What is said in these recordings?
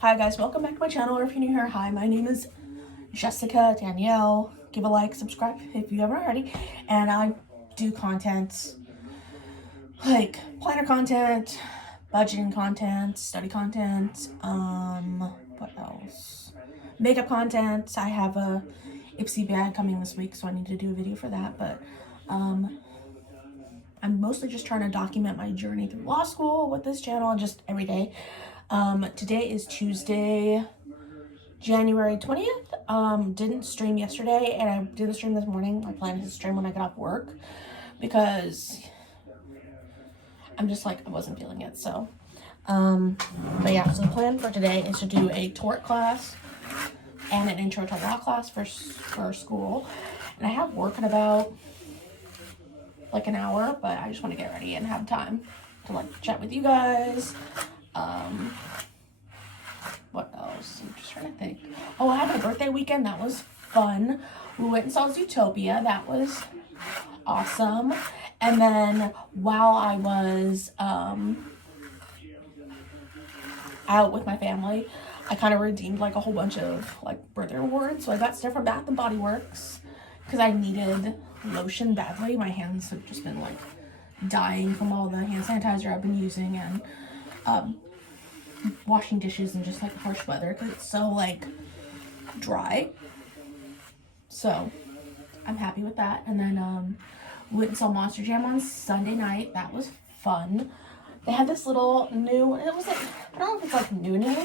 Hi guys, welcome back to my channel, or if you're new here, hi, my name is Jessica Danielle. Give a like, subscribe if you haven't already, and I do content like planner content, budgeting content, study content, what else? Makeup content. I have a Ipsy bag coming this week, so I need to do a video for that, but I'm mostly just trying to document my journey through law school with this channel, just every day. Today is Tuesday, January 20th. Didn't stream yesterday, and I didn't stream this morning. My plan is to stream when I get off work, because I'm just like, I wasn't feeling it, so. But yeah, so the plan for today is to do a tort class and an intro to law class for school. And I have work in about like an hour, but I just want to get ready and have time to like chat with you guys. What else? I'm just trying to think. Oh, I had a birthday weekend. That was fun. We went and saw Zootopia. That was awesome. And then while I was out with my family, I kind of redeemed like a whole bunch of like birthday rewards. So I got stuff from Bath and Body Works because I needed lotion badly. My hands have just been like dying from all the hand sanitizer I've been using, and washing dishes and just like harsh weather because it's so like dry. So I'm happy with that. And then went and saw Monster Jam on Sunday night. That was fun. They had this little new, it was like, I don't know if it's like new,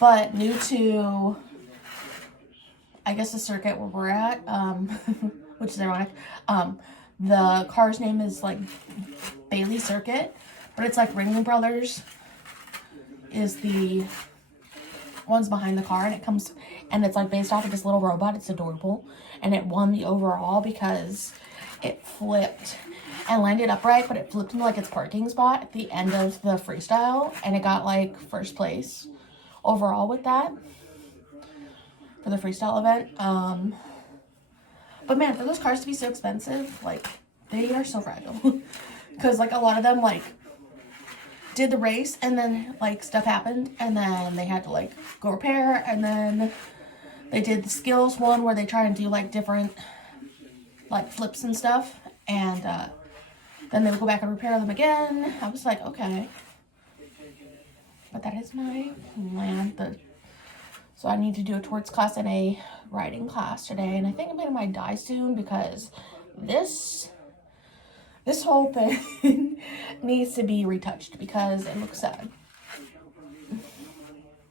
but new to, I guess, the circuit where we're at, which is ironic. The car's name is like Bailey Circuit, but it's like Ringling Brothers is the ones behind the car, and it comes, and it's like based off of this little robot. It's adorable, and it won the overall because it flipped and landed upright, but it flipped into like its parking spot at the end of the freestyle, and it got like first place overall with that for the freestyle event. But man, for those cars to be so expensive, like, they are so fragile. Because like a lot of them like did the race, and then like stuff happened, and then they had to like go repair, and then they did the skills one where they try and do like different like flips and stuff, and then they would go back and repair them again. I was like, okay, but that is my plan. So I need to do a torts class and a writing class today, and I think I might die soon because this whole thing needs to be retouched because it looks sad.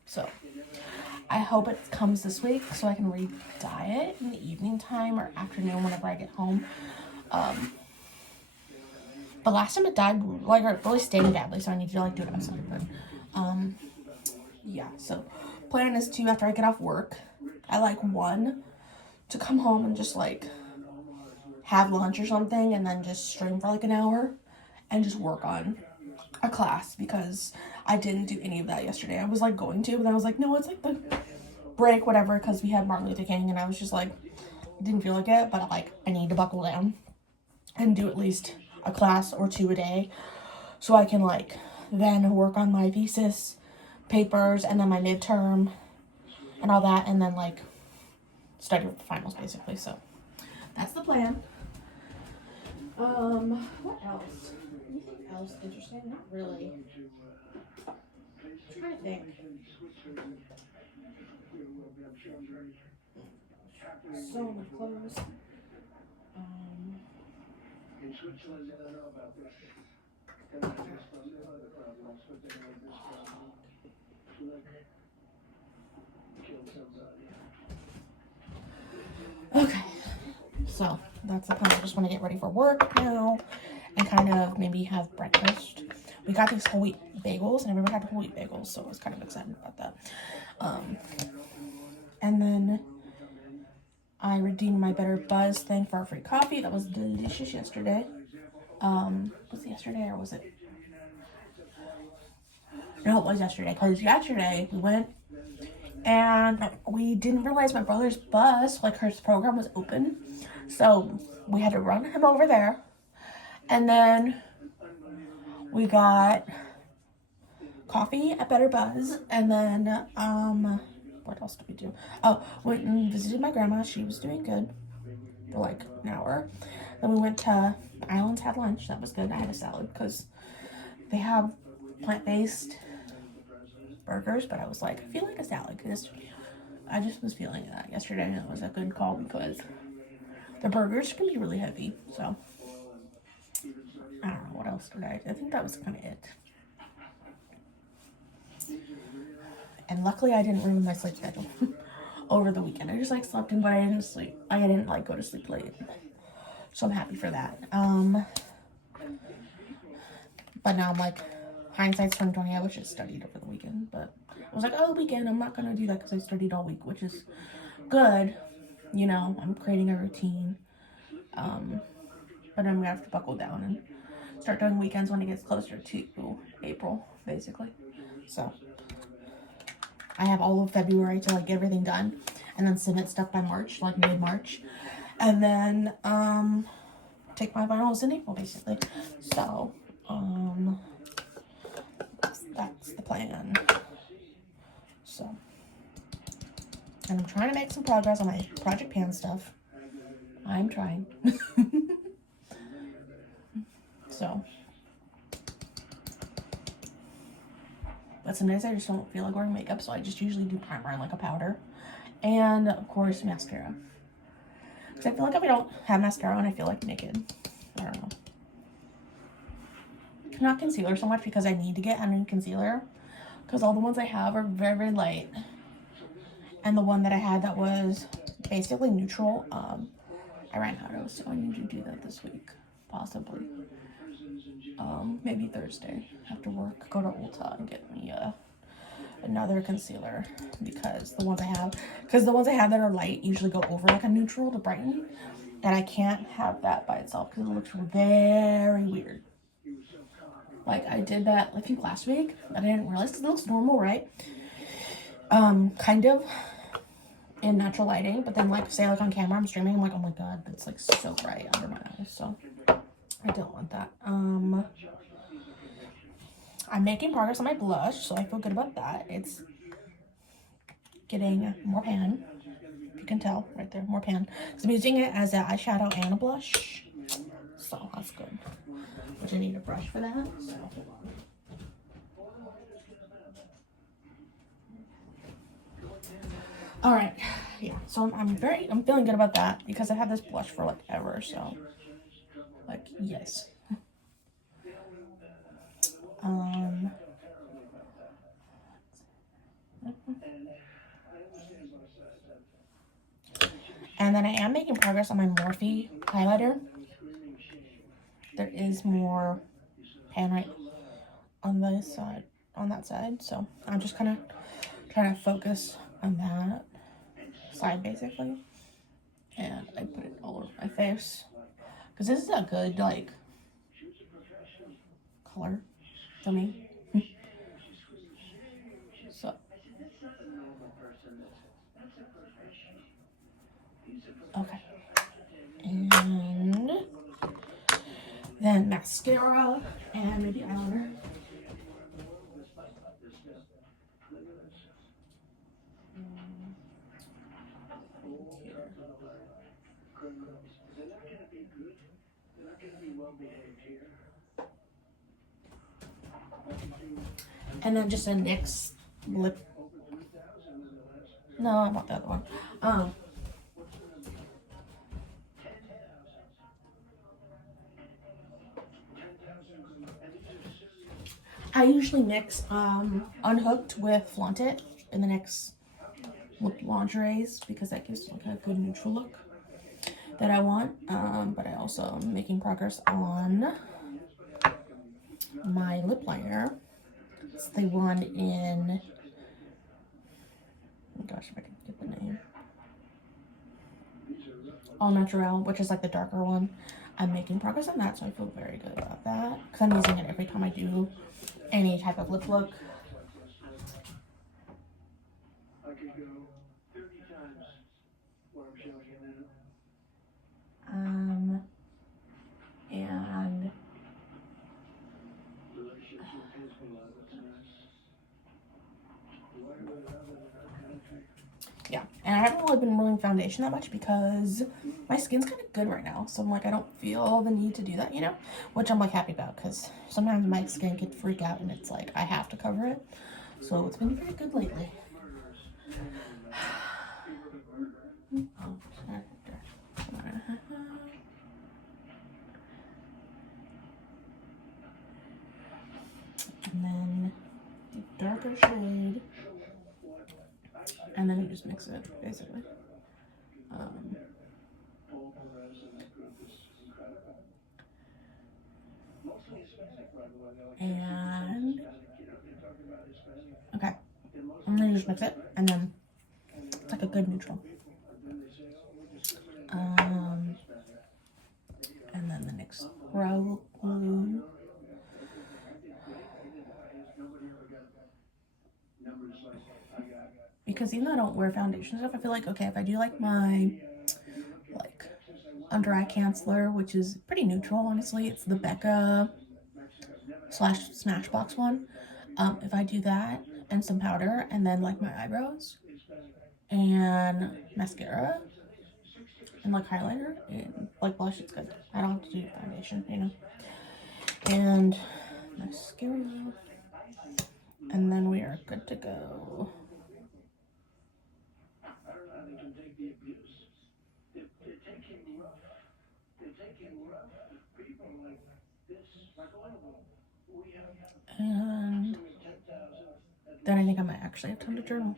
So I hope it comes this week so I can re-dye it in the evening time or afternoon whenever I get home. But last time it dyed, like, it really stained badly, so I need to like do it outside. But yeah, so plan is to, after I get off work, I like 1 to come home and just like have lunch or something, and then just stream for like an hour and just work on a class, because I didn't do any of that yesterday. I was like going to, but then I was like, no, it's like the break, whatever, because we had Martin Luther King, and I was just like, didn't feel like it, but like I need to buckle down and do at least a class or 2 a day so I can like then work on my thesis papers and then my midterm and all that, and then like study for the finals basically. So that's the plan. What else? Anything else interesting? Not really. I'm trying to think. So much clothes. Okay, so that's the plan. I just want to get ready for work now and kind of maybe have breakfast. We got these whole wheat bagels, and I've never had whole wheat bagels, so I was kind of excited about that. And then I redeemed my Better Buzz thing for a free coffee. That was delicious yesterday. Was it yesterday or was it? No, it was yesterday, because yesterday we went and we didn't realize my brother's bus, like his program, was open. So we had to run him over there. And then we got coffee at Better Buzz, and then what else did we do? Oh, went and visited my grandma. She was doing good for like an hour. Then we went to Islands, had lunch. That was good. I had a salad because they have plant-based burgers, but I was like, I feel like a salad because I just was feeling that yesterday, and it was a good call because the burgers can be really heavy. So I don't know what else did I think that was kind of it. And luckily I didn't ruin my sleep schedule over the weekend. I just like slept in, but I didn't sleep. I didn't like go to sleep late. So I'm happy for that. But now I'm like, hindsight's 2020. I wish I studied over the weekend, but I was like, oh, weekend, I'm not gonna do that because I studied all week, which is good. You know, I'm creating a routine. But I'm gonna have to buckle down and start doing weekends when it gets closer to April, basically. So I have all of February to like get everything done and then submit stuff by March, like mid-March. And then take my finals in April, basically. So that's the plan. So, and I'm trying to make some progress on my Project Pan stuff. I'm trying. So, but some days I just don't feel like wearing makeup, so I just usually do primer and like a powder, and of course mascara. Because I feel like if I don't have mascara on, I feel like naked. I don't know. Not concealer so much because I need to get a new concealer because all the ones I have are very, very light, and the one that I had that was basically neutral, I ran out of, so I need to do that this week, possibly. Maybe Thursday after work, go to Ulta and get me another concealer because the ones I have that are light usually go over like a neutral to brighten, and I can't have that by itself because it looks very weird. Like I did that I think last week, and I didn't realize because it looks normal, right? Kind of in natural lighting, but then like say like on camera I'm streaming, I'm like, oh my god, that's like so bright under my eyes, so I don't want that. I'm making progress on my blush, so I feel good about that. It's getting more pan, if you can tell right there, more pan. So I'm using it as an eyeshadow and a blush, so that's good. Which I need a brush for that, so hold on. All right, yeah, so I'm feeling good about that because I had this blush for like ever, so like, yes. And then I am making progress on my Morphe highlighter. There is more pan right on this side, on that side, so I'm just kind of trying to focus on that side basically, and I put it all over my face because this is a good like color for me. So okay, and then mascara and maybe eyeliner. And then just a NYX lip. No, I want the other one. I usually mix Unhooked with Flaunt It in the NYX lip lingeries because that gives like a good neutral look that I want. But I also am making progress on my lip liner. It's the one in, oh gosh, if I can get the name. All Natural, which is like the darker one. I'm making progress on that, so I feel very good about that because I'm using it every time I do any type of lip look. And Yeah, and I haven't really been rolling foundation that much because my skin's kind of good right now. So I'm like, I don't feel the need to do that, you know? Which I'm like happy about because sometimes my skin can freak out and it's like I have to cover it. So it's been pretty good lately. And then darker shade. And then you just mix it, basically. And okay, and then you just mix it, and then it's like a good neutral. And then the next row glue. Because even though I don't wear foundation stuff, I feel like, okay, if I do like my under eye concealer, which is pretty neutral, honestly, it's the Becca / Smashbox one. If I do that and some powder and then like my eyebrows and mascara and like highlighter and like blush, it's good. I don't have to do foundation, you know. And mascara, and then we are good to go. And then I think I might actually have time to journal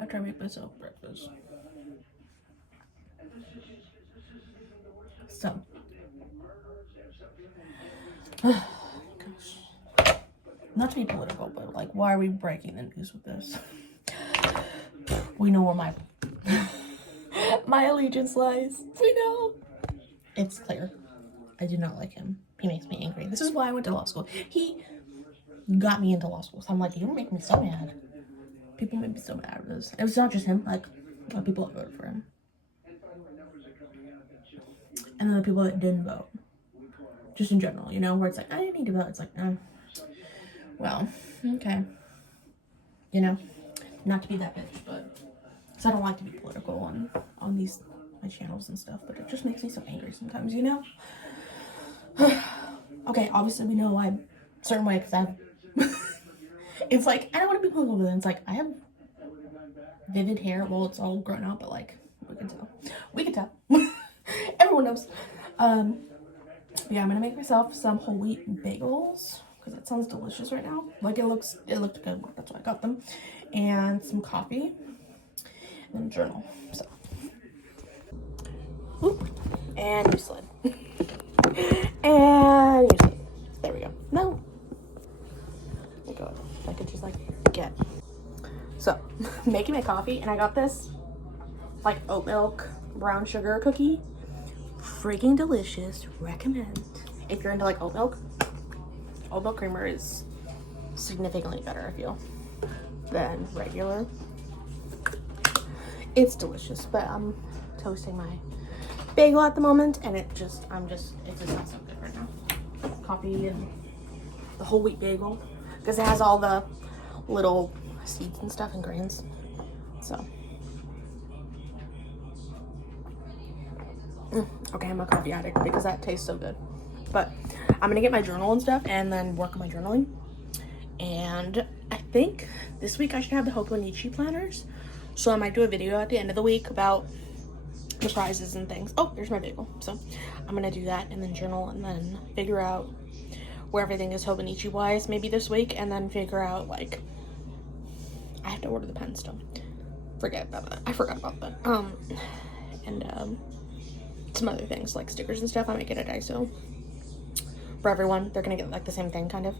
after I make myself breakfast. So, gosh, not to be political, but like, why are we breaking the news with this? We know where my my allegiance lies. We know. It's clear. I do not like him. He makes me angry. This is why I went to law school. He got me into law school. So I'm like, you make me so mad. People make me so mad with this. It was not just him. Like, a lot of people that voted for him. And then the people that didn't vote. Just in general, you know, where it's like, I didn't need to vote. It's like, well, okay. You know, not to be that bitch, but because I don't like to be political on these my channels and stuff, but it just makes me so angry sometimes, you know. Okay, obviously we know I'm a certain way because I have it's like, I don't want to be political, but it's like I have vivid hair. Well, it's all grown out, but like we can tell everyone knows. Yeah, I'm gonna make myself some whole wheat bagels because that sounds delicious right now. Like, it looked good, that's why I got them. And some coffee and journal. So, whoop, and you slid. And you slid. There we go. No. Let me go. I could just like get. So, making my coffee, and I got this like oat milk brown sugar cookie. Freaking delicious. Recommend. If you're into like oat milk creamer is significantly better, I feel, than regular. It's delicious, but I'm toasting my bagel at the moment, and it just smells so good right now. Coffee and the whole wheat bagel, because it has all the little seeds and stuff and grains. So, okay, I'm a coffee addict because that tastes so good. But I'm gonna get my journal and stuff and then work on my journaling. And I think this week I should have the Hokonichi planners. So I might do a video at the end of the week about the prizes and things. Oh, there's my bagel. So I'm gonna do that and then journal and then figure out where everything is Hobonichi wise maybe this week, and then figure out, like, I have to order the pen still. Forget about that. I forgot about that. And some other things like stickers and stuff. I might get a Daiso for everyone. They're gonna get like the same thing kind of.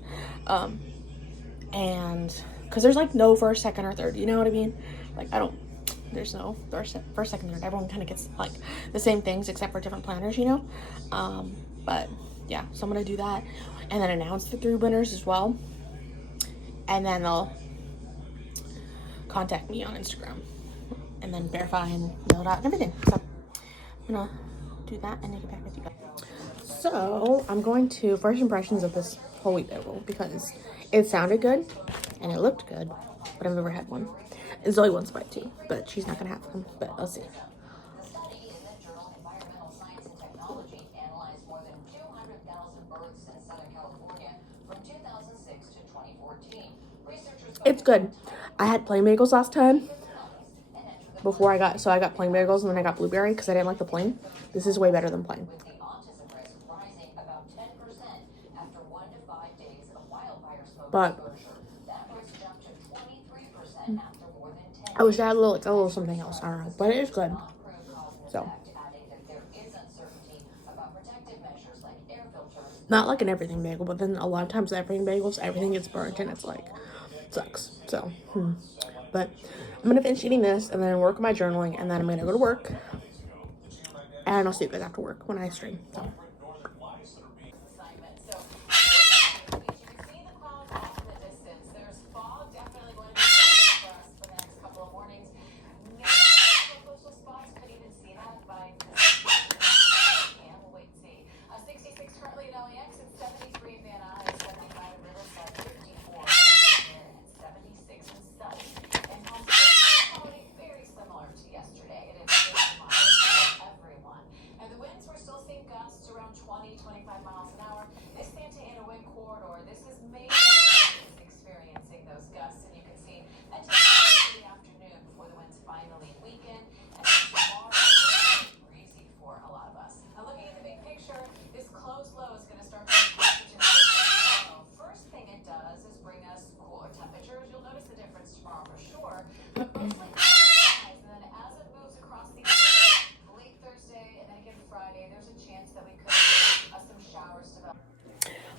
And because there's like no first, second, or third, you know what I mean? Like, there's no first, second, third. Everyone kind of gets like the same things except for different planners, you know? But yeah, so I'm gonna do that and then announce the 3 winners as well. And then they'll contact me on Instagram and then verify and mail it out and everything. So I'm gonna do that and then get back with you guys. So I'm going to first impressions of this whole wheat bagel because it sounded good and it looked good. but I've never had one. And Zoe wants to buy it too, but she's not gonna have them. But I'll see. It's good. I had plain bagels last time. Before I got plain bagels and then I got blueberry because I didn't like the plain. This is way better than plain. But I wish I had a little something else. I don't know, but it is good. So not like an everything bagel, but then a lot of times the everything bagels, everything gets burnt and it's like sucks. So, but I'm gonna finish eating this and then work on my journaling and then I'm gonna go to work. And I'll see you guys after work when I stream. So.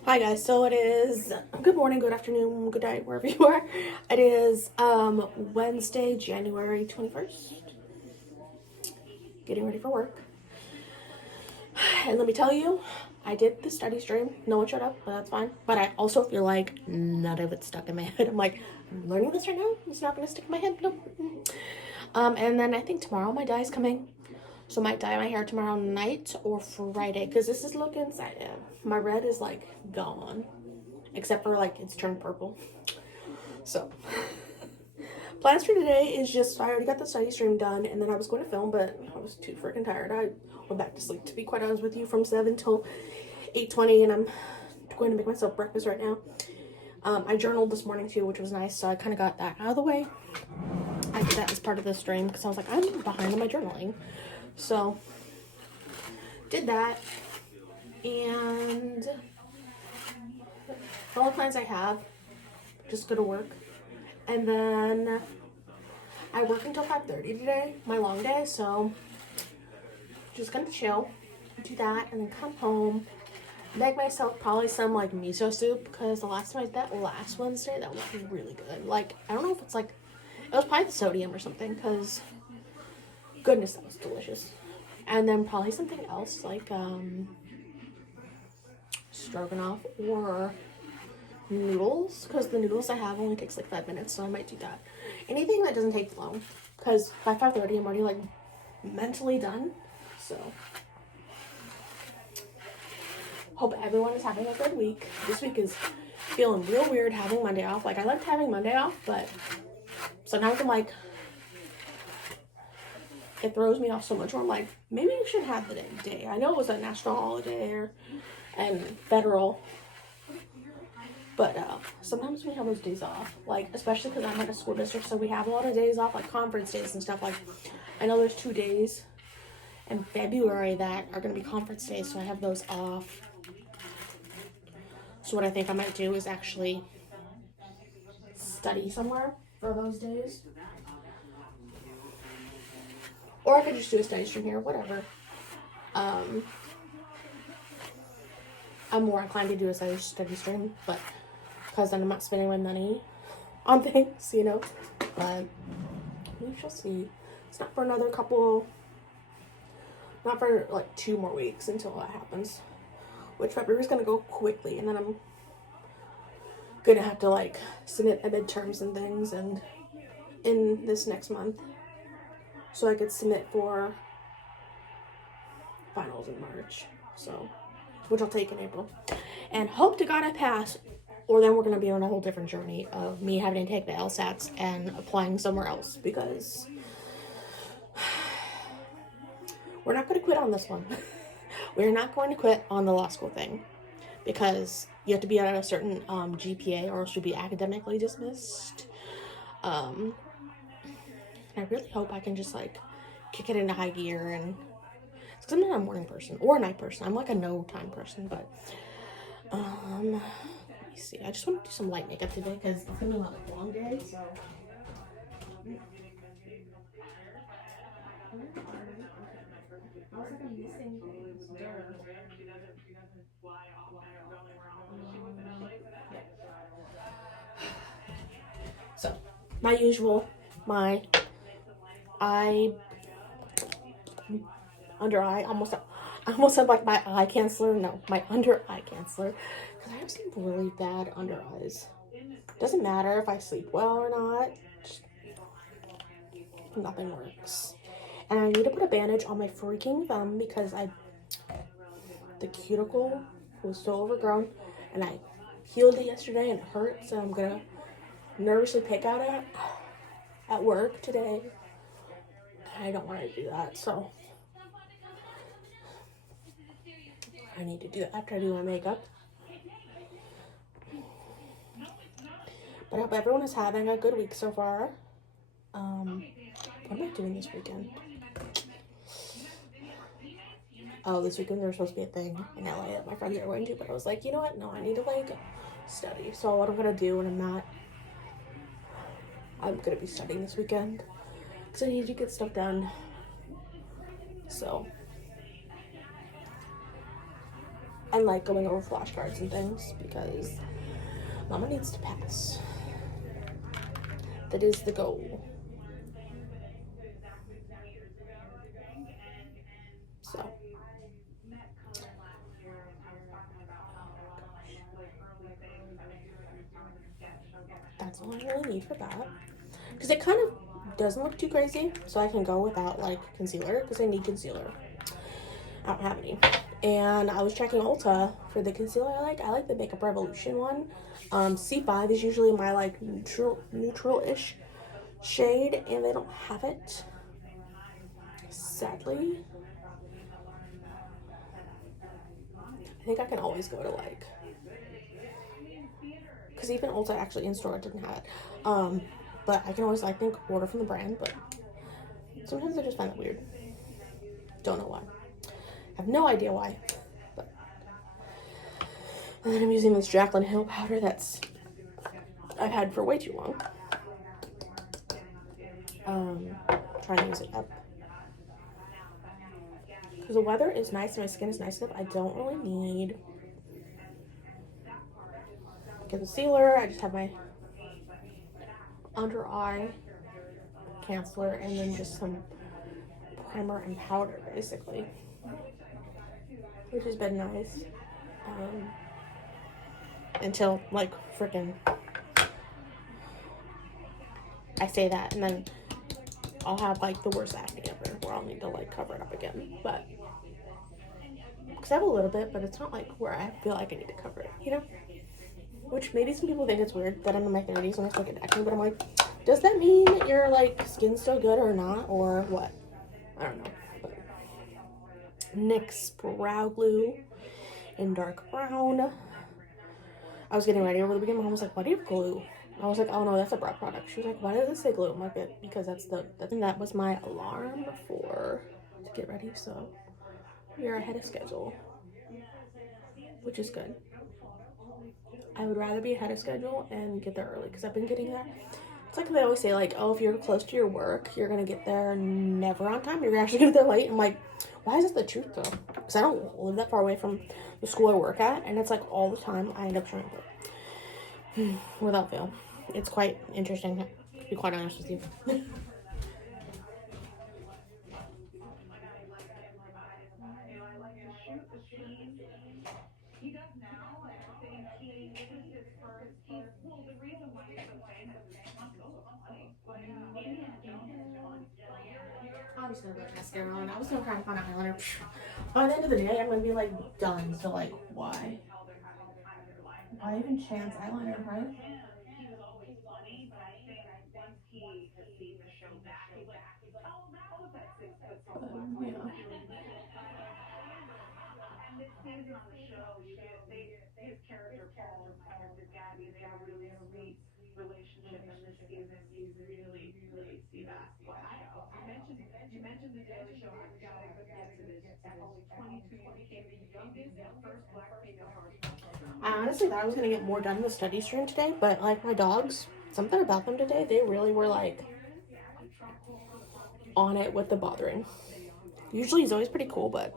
Hi guys, so it is good morning, good afternoon, good night, wherever you are. It is Wednesday, January 21st. Getting ready for work. And let me tell you, I did the study stream. No one showed up, but that's fine. But I also feel like none of it stuck in my head. I'm like, I'm learning this right now. It's not going to stick in my head. Nope. And then I think tomorrow my dye is coming. So I might dye my hair tomorrow night or Friday. Because this is looking, my red is like gone. Except for like it's turned purple. So plans for today is just, I already got the study stream done. And then I was going to film, but I was too freaking tired. I went back to sleep, to be quite honest with you, from 7 till 8:20. And I'm going to make myself breakfast right now. I journaled this morning too, which was nice. So I kind of got that out of the way. I did that as part of the stream because I was like, I'm behind on my journaling. So, did that, and all the plans I have, just go to work, and then I work until 5:30 today, my long day, so just gonna chill, do that, and then come home, make myself probably some, like, miso soup, because the last time I did that last Wednesday, that was really good. Like, I don't know if it's, like, it was probably the sodium or something, because goodness, that was delicious. And then probably something else like stroganoff or noodles, because the noodles I have only takes like 5 minutes, so I might do that. Anything that doesn't take long, because by 5:30 I'm already like mentally done. So hope everyone is having a good week. This week is feeling real weird having Monday off. Like, I liked having Monday off, but sometimes I'm like, it throws me off so much where I'm like, maybe you should have the day. I know it was a national holiday and federal, but sometimes we have those days off, like, especially because I'm at a school district, so we have a lot of days off, like conference days and stuff. Like, I know there's 2 days in February that are going to be conference days, so I have those off. So what I think I might do is actually study somewhere for those days. Or I could just do a study stream here, whatever. I'm more inclined to do a study stream, but because then I'm not spending my money on things, you know. But we shall see. It's not for another not for like 2 more weeks until that happens. Which February's gonna go quickly, and then I'm gonna have to like submit my midterms and things and in this next month. So I could submit for finals in March, so, which I'll take in April. And hope to God I pass. or then we're going to be on a whole different journey of me having to take the LSATs and applying somewhere else, because we're not going to quit on this one. We're not going to quit on the law school thing, because you have to be at a certain GPA or else you'll be academically dismissed. I really hope I can just like kick it into high gear, and because I'm not a morning person or a night person. I'm like a no time person, but let me see. I just want to do some light makeup today because it's gonna be a long day, so. So, my usual, my under eye, I almost said like my eye canceller. No, my under eye canceller, because I have some really bad under eyes. Doesn't matter if I sleep well or not, nothing works. And I need to put a bandage on my freaking thumb because the cuticle was so overgrown, and I healed it yesterday and it hurts, so I'm gonna nervously pick at it at work today. I don't want to do that, so I need to do that after I do my makeup. But I hope everyone is having a good week so far. What am I doing this weekend? Oh, this weekend there's supposed to be a thing in LA that my friends are going to, but I was like, you know what? No, I need to like study. So what I'm gonna do when I'm gonna be studying this weekend because I need to get stuff done. So I like going over flashcards and things because Mama needs to pass. That is the goal. So that's all I really need for that. Because it kind of doesn't look too crazy, so I can go without like concealer because I need concealer. I don't have any. And I was checking Ulta for the concealer I like. I like the Makeup Revolution one. C5 is usually my like neutral-ish shade, and they don't have it, sadly. I think I can always go to like, because even Ulta actually in store didn't have it. But I can always, I think, order from the brand, but sometimes I just find it weird. Don't know why. Have no idea why. But. And then I'm using this Jaclyn Hill powder that's I've had for way too long. Trying to use it up. Because the weather is nice and my skin is nice enough. I don't really need concealer. I just have my under eye canceller and then just some primer and powder, basically, which has been nice. Until like freaking I say that and then I'll have like the worst acne ever where I'll need to like cover it up again. But because I have a little bit, but it's not like where I feel like I need to cover it, you know? Which maybe some people think it's weird that I'm in my 30s and I still get acne, but I'm like, does that mean that your like skin's still good or not, or what? I don't know. But NYX brow glue in dark brown. I was getting ready over the weekend. My mom was like, "Why do you have glue?" I was like, "Oh no, that's a brow product." She was like, "Why does it say glue?" I'm like, "Because that's that was my alarm to get ready." So we're ahead of schedule, which is good. I would rather be ahead of schedule and get there early because I've been getting there. It's like they always say, like, oh, if you're close to your work, you're gonna get there never on time. You're actually gonna get there late. I'm like, why is this the truth though? Because I don't live that far away from the school I work at, and it's like all the time I end up showing up without fail. It's quite interesting, to be quite honest with you. I'm just gonna put mascara on. I was gonna try to find an eyeliner. By the end of the day, I'm gonna be like done. So like, why? I even Chance eyeliner, right? Yeah. I honestly thought I was gonna get more done with study stream today, but like my dogs, something about them today, they really were like on it with the bothering. Usually he's always pretty cool, but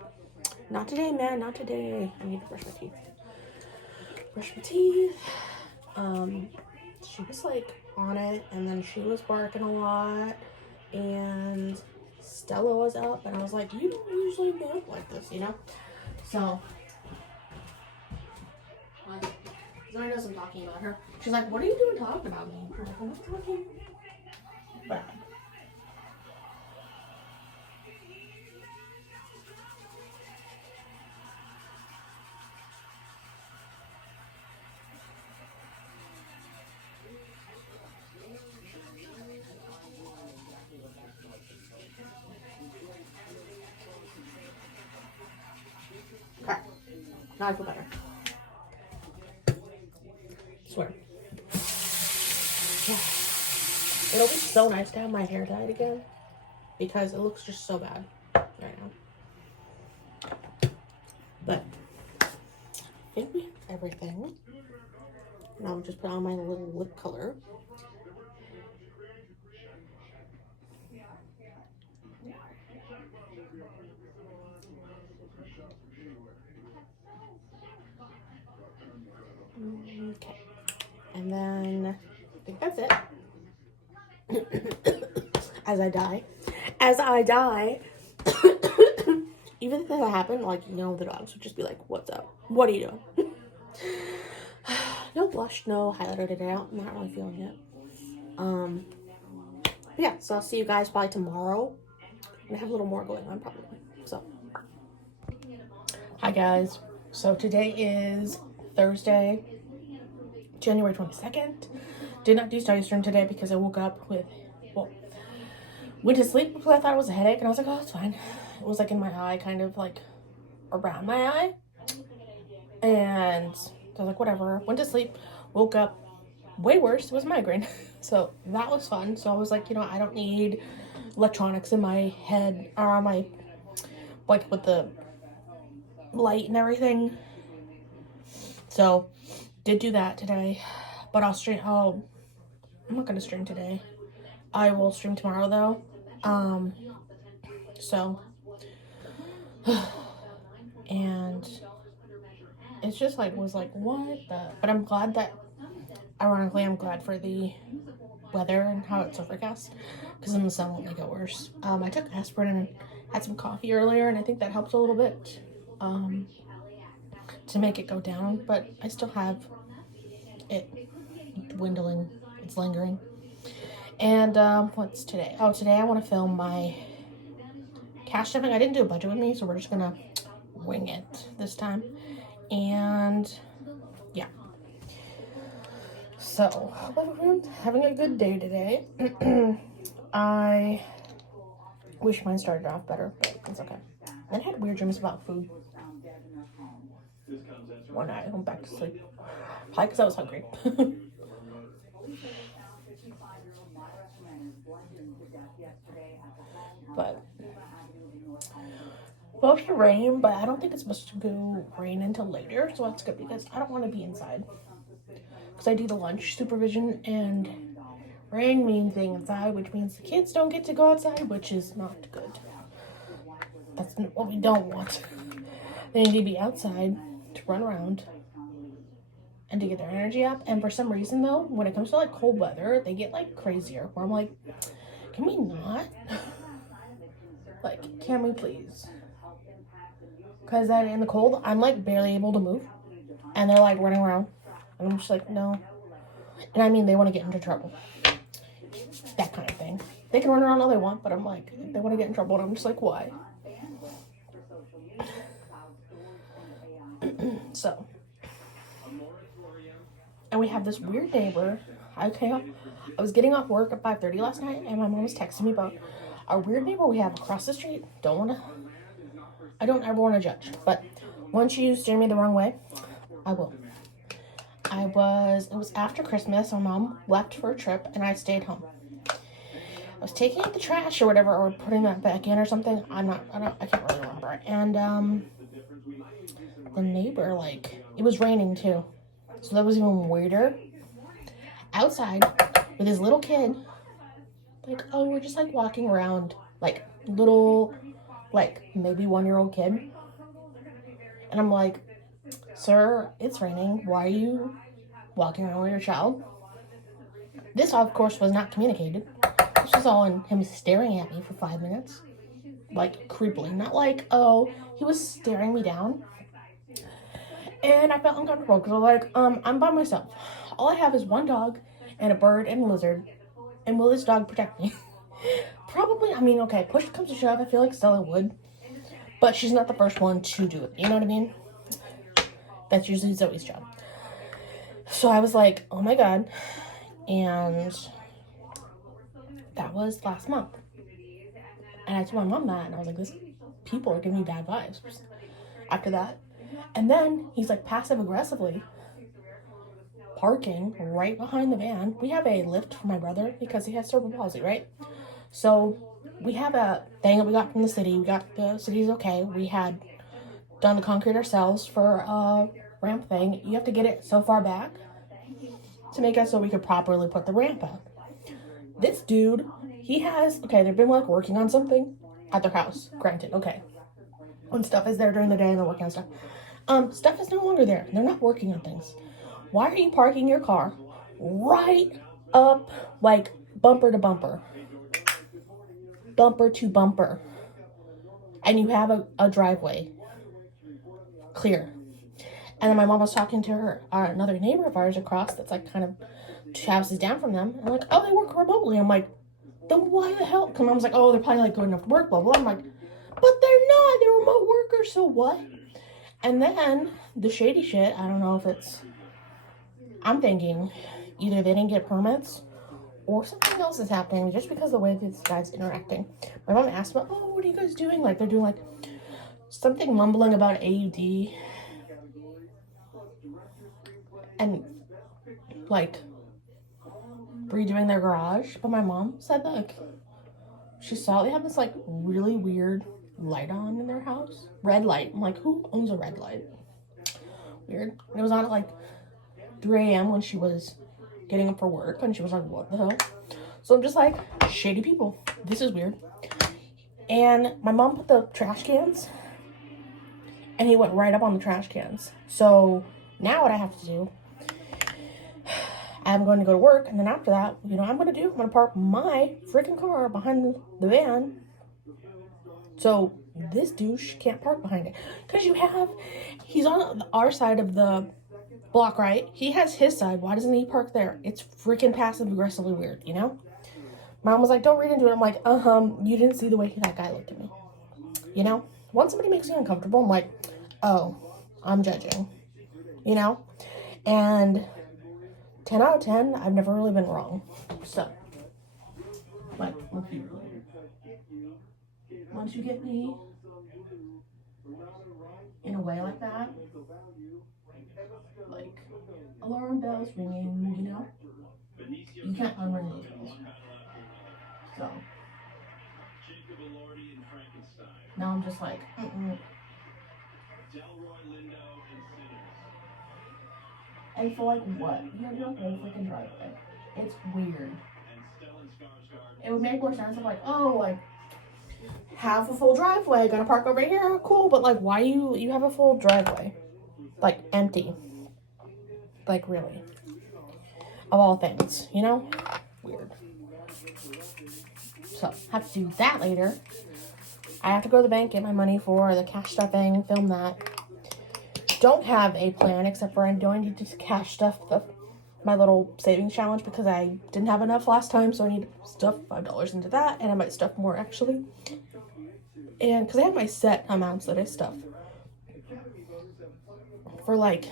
not today, man, not today. I need to brush my teeth. Brush my teeth. She was like on it, and then she was barking a lot, and Stella was up, and I was like, you don't usually bark like this, you know? So, Zoe knows I'm talking about her. She's like, what are you doing talking about me? I'm like, I'm not talking bad. Okay, now I feel better. Swear. It'll be so nice to have my hair dyed again because it looks just so bad right now. But I think we have everything. Now I'll just put on my little lip color. Okay. And then I think that's it. As I die. Even if that happened, like, you know, the dogs would just be like, what's up? What are you doing? No blush, no highlighter today. I'm not really feeling it. Yeah, so I'll see you guys probably tomorrow. I'm gonna have a little more going on probably. So, hi guys. So today is Thursday, January 22nd. Did not do study stream today because I woke up with, well, went to sleep because I thought it was a headache, and I was like, oh, it's fine. It was like in my eye, kind of like around my eye. And so I was like, whatever. Went to sleep, woke up, way worse. It was migraine. So that was fun. So I was like, you know, I don't need electronics in my head or on my, like with the light and everything. So did do that today, but I'll stream. Oh, I'm not gonna stream today. I will stream tomorrow though. So and it's just like was like what the, but I'm glad that, ironically, I'm glad for the weather and how it's overcast, because then the sun won't make it worse. I took aspirin and had some coffee earlier, and I think that helps a little bit to make it go down, but I still have it dwindling. It's lingering. And what's today? Oh, today I want to film my cash stuffing. I didn't do a budget with me, so we're just gonna wing it this time. And yeah. So, everyone's having a good day today. I wish mine started off better, but it's okay. I had weird dreams about food. One night I went back to sleep. Probably because I was hungry. But supposed to rain, but I don't think it's supposed to go rain until later, so that's good because I don't want to be inside. Because I do the lunch supervision, and rain means being inside, which means the kids don't get to go outside, which is not good. That's what we don't want. They need to be outside to run around and to get their energy up. And for some reason, though, when it comes to like cold weather, they get like crazier. Where I'm like, can we not? Like, can we please? Because then in the cold, I'm like barely able to move, and they're like running around, and I'm just like, no. And I mean, they want to get into trouble. That kind of thing. They can run around all they want, but I'm like, they want to get in trouble, and I'm just like, why? So, And we have this weird neighbor. I was getting off work at 5:30 last night, and my mom was texting me about our weird neighbor we have across the street. I don't ever want to judge, but once you steer me the wrong way, I will. It was after Christmas. My mom left for a trip, and I stayed home. I was taking out the trash or whatever, or putting that back in or something. I can't really remember. And the neighbor, like, it was raining too, so that was even weirder. Outside with his little kid, like, oh, we're just like walking around, like little, like maybe 1-year-old kid. And I'm like, sir, it's raining. Why are you walking around with your child? This, of course, was not communicated. This was all in him staring at me for 5 minutes, like creepily, not like, oh, he was staring me down. And I felt uncomfortable because I was like, I'm by myself. All I have is one dog and a bird and a lizard. And will this dog protect me? Probably. I mean, okay, push comes to shove, I feel like Stella would. But she's not the first one to do it. You know what I mean? That's usually Zoe's job. So I was like, oh my God. And that was last month. And I told my mom that, and I was like, people are giving me bad vibes after that. And then he's like passive aggressively parking right behind the van. We have a lift for my brother because he has cerebral palsy, right? So we have a thing that we got from the city. The city's okay. We had done the concrete ourselves for a ramp thing. You have to get it so far back to make it so we could properly put the ramp up. This dude, they've been like working on something at their house, granted, okay. When stuff is there during the day and they're working on stuff. Stuff is no longer there. They're not working on things. Why are you parking your car right up, like, bumper to bumper to bumper, and you have a driveway clear? And then my mom was talking to another neighbor of ours across that's like kind of 2 houses down from them. And I'm like, oh, they work remotely. I'm like, then why the hell? Because Mom's like, oh, they're probably like good enough to work, blah, blah. I'm like, but they're not. They're remote workers, so what? And then the shady shit, I don't know if I'm thinking either they didn't get permits or something else is happening just because of the way this guy's interacting. My mom asked about, oh, what are you guys doing? Like, they're doing like something mumbling about AUD and like redoing their garage. But my mom said that like she saw they have this like really weird light on in their house. Red light. I'm like, who owns a red light? Weird. It was on at like 3 a.m. when she was getting up for work, and she was like, what the hell? So I'm just like, shady people. This is weird. And my mom put the trash cans, and he went right up on the trash cans. So now what I have to do, I'm going to go to work, and then after that, you know what I'm going to park my freaking car behind the van. So this douche can't park behind it. Because he's on our side of the block, right? He has his side. Why doesn't he park there? It's freaking passive aggressively weird, you know? Mom was like, don't read into it. I'm like, you didn't see the way that guy looked at me. You know? Once somebody makes me uncomfortable, I'm like, oh, I'm judging. You know? And 10 out of 10, I've never really been wrong. So, like, once you get me in a way like that, like alarm bells ringing, you know, you can't unring those bells. So now I'm just like, And for like what? You have your whole freaking driveway. It's weird. It would make more sense of like, oh, like have a full driveway, gonna park over here, cool. But like, why you have a full driveway, like empty? Like really, of all things, you know, weird. So have to do that later. I have to go to the bank, get my money for the cash stuffing, film that. Don't have a plan except for I'm going to just cash stuff my little savings challenge because I didn't have enough last time, so I need to stuff $5 into that, and I might stuff more actually. And because I have my set amounts that I stuff for like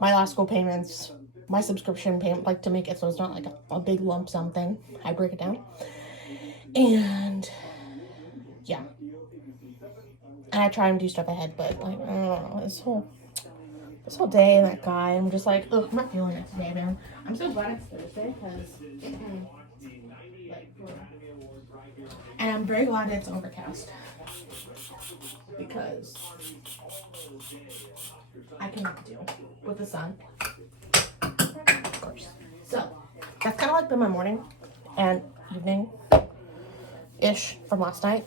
my last school payments, my subscription payment, like to make it so it's not like a big lump sum thing. I break it down. And yeah. And I try and do stuff ahead, but like, I don't know, this whole day and that guy, I'm just like, ugh, I'm not feeling it today, man. I'm so glad it's Thursday, because and I'm very glad it's overcast, because I cannot deal with the sun, of course. So that's kind of like been my morning and evening ish from last night.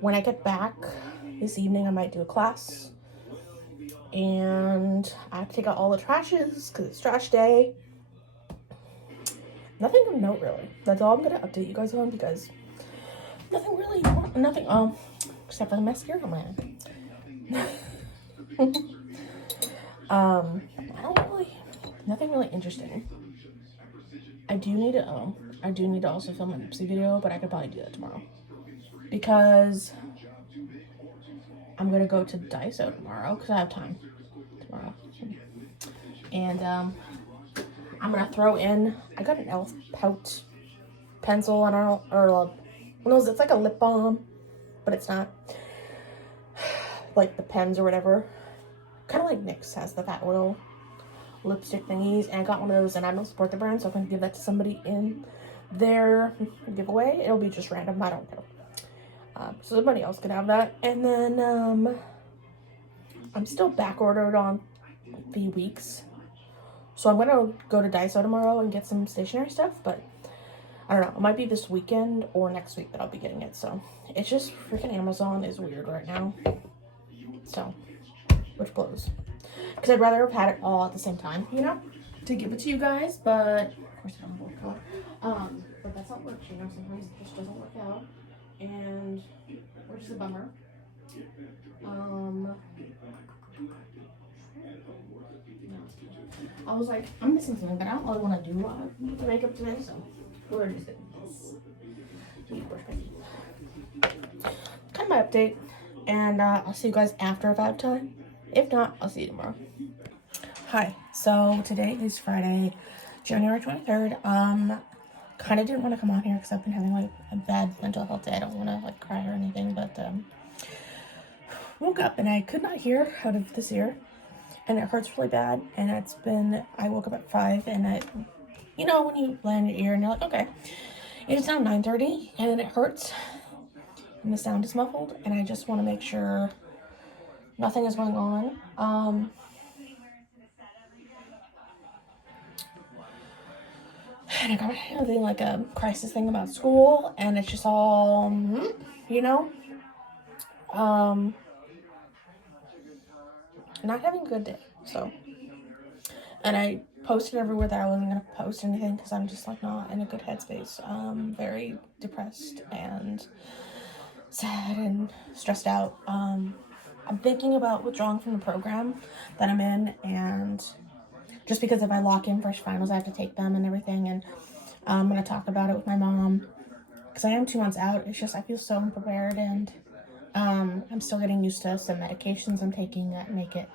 When I get back this evening, I might do a class, and I have to take out all the trashes because it's trash day. Nothing of note, really. That's all I'm gonna update you guys on, because nothing except for the mascara on my eye. Nothing really interesting. I do need to also film an Ipsy video, but I could probably do that tomorrow, because I'm gonna go to Daiso tomorrow because I have time tomorrow, and I'm gonna throw in. I got an elf pout pencil. I don't know, or it's like a lip balm, but it's not like the pens or whatever. Kind of like NYX has the fat oil lipstick thingies, and I got one of those, and I don't support the brand, so I'm gonna give that to somebody in their giveaway. It'll be just random. I don't know. So somebody else can have that. And then I'm still back ordered on the weeks, so I'm gonna go to Daiso tomorrow and get some stationery stuff, but I don't know, it might be this weekend or next week that I'll be getting it. So it's just freaking Amazon is weird right now, so which blows, because I'd rather have had it all at the same time, you know, to give it to you guys, but of course I don't have color. But that's not works, you know, sometimes it just doesn't work out, and which is a bummer. I was like, I'm missing something, but I don't really want to do the makeup today, so we're just doing this. Kind of my update, and I'll see you guys after if I have time. If not, I'll see you tomorrow. Hi, so today is Friday, January 23rd. Kind of didn't want to come on here because I've been having like a bad mental health day. I don't want to like cry or anything, but woke up and I could not hear out of this ear, and it hurts really bad. And I woke up at 5, and you know, when you land your ear and you're like, okay, it's now 9:30 and it hurts and the sound is muffled, and I just want to make sure nothing is going on. And I got having like a crisis thing about school, and it's just all, you know, not having a good day. So, and I posted everywhere that I wasn't gonna post anything because I'm just like not in a good headspace. Very depressed and sad and stressed out. I'm thinking about withdrawing from the program that I'm in, and just because if I lock in for finals, I have to take them and everything, and I'm gonna talk about it with my mom because I am 2 months out. It's just I feel so unprepared, and I'm still getting used to some medications I'm taking that make it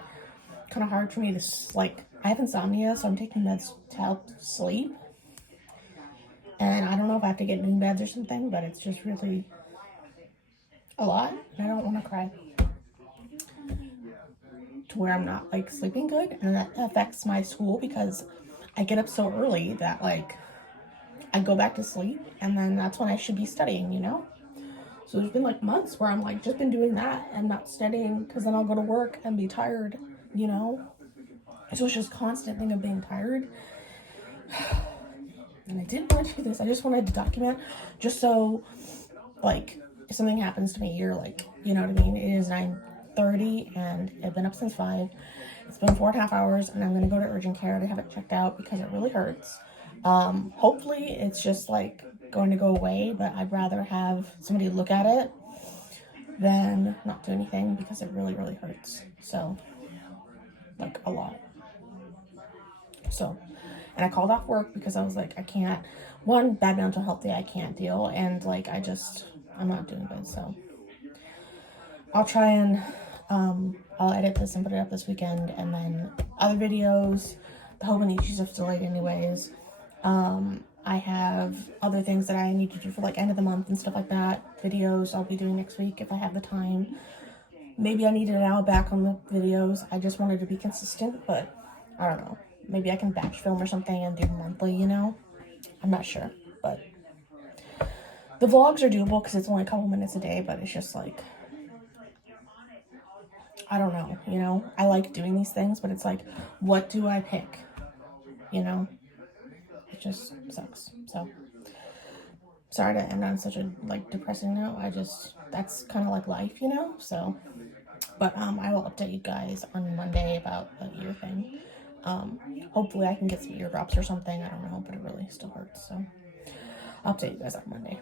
kind of hard for me to, like, I have insomnia, so I'm taking meds to help sleep, and I don't know if I have to get new meds or something, but it's just really a lot, and I don't want to cry to where I'm not like sleeping good, and that affects my school because I get up so early that like I go back to sleep, and then that's when I should be studying, you know. So there's been like months where I'm like just been doing that and not studying, because then I'll go to work and be tired, you know. So it's just constant thing of being tired. And I didn't want to do this. I just wanted to document, just so like if something happens to me, you're like, you know what I mean. It is 9:30 and I've been up since 5. It's been 4.5 hours, and I'm gonna go to urgent care to have it checked out because it really hurts. Hopefully it's just like going to go away, but I'd rather have somebody look at it than not do anything because it really, really hurts. So, like, a lot. So, and I called off work because I was like, I can't, one, bad mental health day, I can't deal, and like I'm not doing good. So I'll try and I'll edit this and put it up this weekend, and then other videos. The Hobonichi stuff's delayed anyways. I have other things that I need to do for like end of the month and stuff like that. Videos I'll be doing next week if I have the time. Maybe I need an hour back on the videos. I just wanted to be consistent, but I don't know. Maybe I can batch film or something and do monthly, you know? I'm not sure, but the vlogs are doable because it's only a couple minutes a day, but it's just like, I don't know, you know? I like doing these things, but it's like, what do I pick? You know? It just sucks. So, sorry to end on such a, like, depressing note. That's kind of like life, you know? So, but, I will update you guys on Monday about the ear thing. Hopefully I can get some eardrops or something. I don't know, but it really still hurts, so I'll update you guys on Monday.